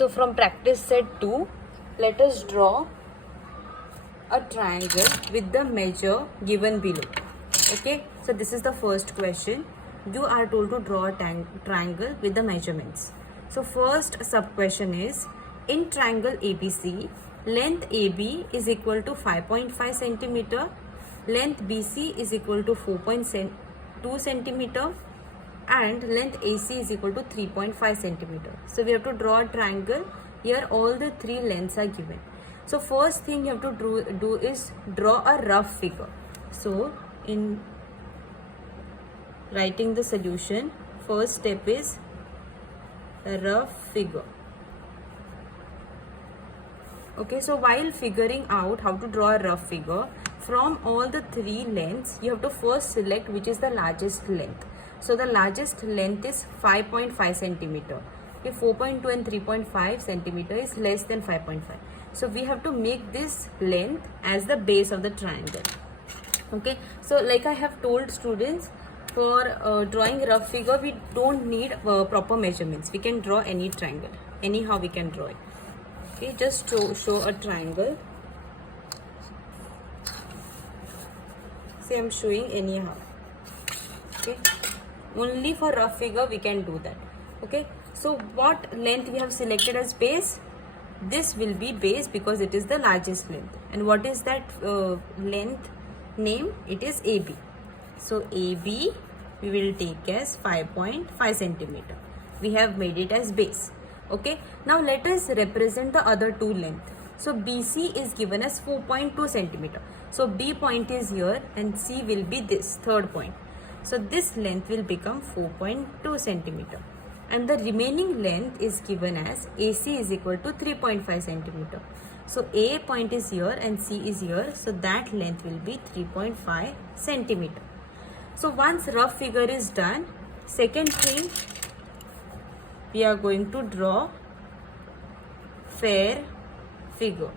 So from practice set 2, let us draw a triangle with the measure given below. Okay, so this is the first question. You are told to draw a triangle with the measurements. So first sub question is, in triangle ABC, length AB is equal to 5.5 centimeter, length BC is equal to 4.2 centimeter, and length AC is equal to 3.5 centimeter. So we have to draw a triangle. Here all the three lengths are given. So first thing you have to do is draw a rough figure. So in writing the solution, first step is a rough figure. Okay, so while figuring out how to draw a rough figure, from all the three lengths, you have to first select which is the largest length. So the largest length is 5.5 centimeter. Okay, 4.2 and 3.5 centimeter is less than 5.5. So we have to make this length as the base of the triangle. Okay, so like I have told students, for drawing rough figure, we don't need proper measurements. We can draw any triangle. Anyhow we can draw it. Okay, just show a triangle. See, I'm showing anyhow. Okay, only for rough figure we can do that. Okay, so what length we have selected as base? This will be base because it is the largest length. And what is that length name? It is AB. So AB we will take as 5.5 centimeter. We have made it as base. Okay, now let us represent the other two length. So BC is given as 4.2 centimeter. So B point is here and C will be this third point. So this length will become 4.2 centimeter. And the remaining length is given as AC is equal to 3.5 centimeter. So A point is here and C is here. So that length will be 3.5 centimeter. So once rough figure is done, second thing, we are going to draw fair figure.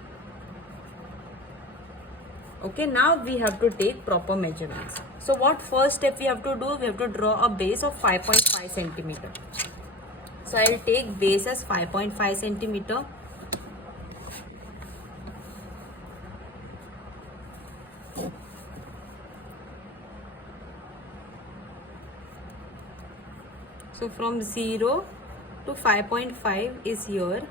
Okay, now we have to take proper measurements. So what first step we have to do? We have to draw a base of 5.5 centimeter. So I will take base as 5.5 centimeter. So from 0 to 5.5 is here.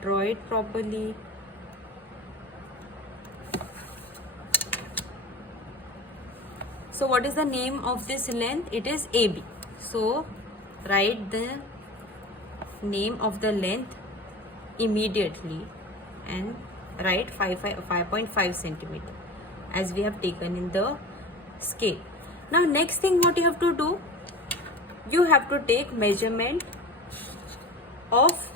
Draw it properly. So what is the name of this length? It is AB. So write the name of the length immediately and write 5.5 centimeter as we have taken in the scale. Now next thing what you have to do, you have to take measurement of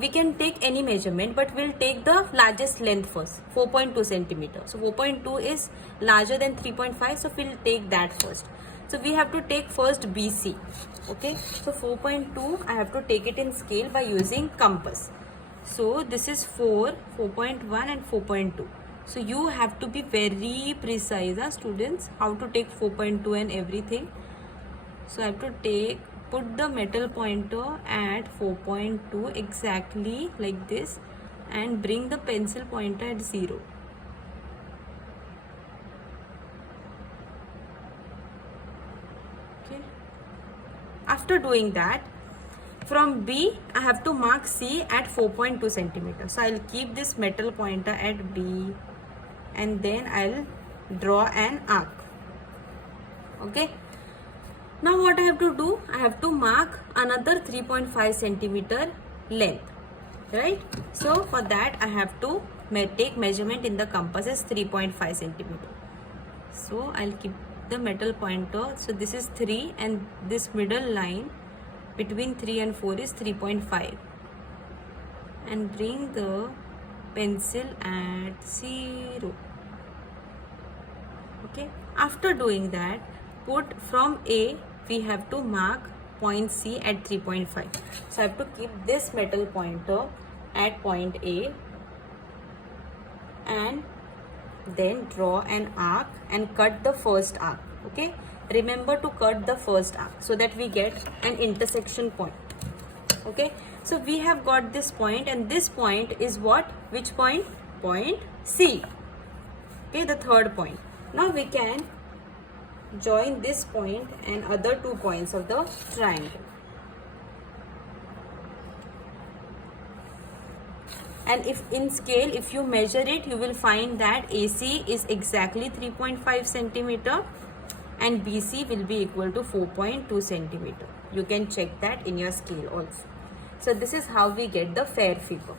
we can take any measurement, but we'll take the largest length first, 4.2 centimeter. So 4.2 is larger than 3.5, so we'll take that first. So we have to take first BC. Okay, so 4.2 I have to take it in scale by using compass. So this is 4.1 and 4.2. So you have to be very precise, students, how to take 4.2 and everything. So I have to put the metal pointer at 4.2 exactly like this and bring the pencil pointer at 0. Okay. After doing that, from B I have to mark C at 4.2 centimeter. So I'll keep this metal pointer at B and then I'll draw an arc. Okay. Now what I have to do? I have to mark another 3.5 centimeter length, right? So for that I have to take measurement in the compass as 3.5 centimeter. So I'll keep the metal pointer. So this is 3 and this middle line between 3 and 4 is 3.5 and bring the pencil at 0. Okay. After doing that, put from A we have to mark point C at 3.5. So I have to keep this metal pointer at point A and then draw an arc and cut the first arc. Okay, remember to cut the first arc so that we get an intersection point. Okay, so we have got this point, and this point is what? Which point? Point C. Okay, the third point. Now we can join this point and other 2 points of the triangle. And if in scale, if you measure it, you will find that AC is exactly 3.5 centimeter and BC will be equal to 4.2 centimeter. You can check that in your scale also. So this is how we get the fair figure.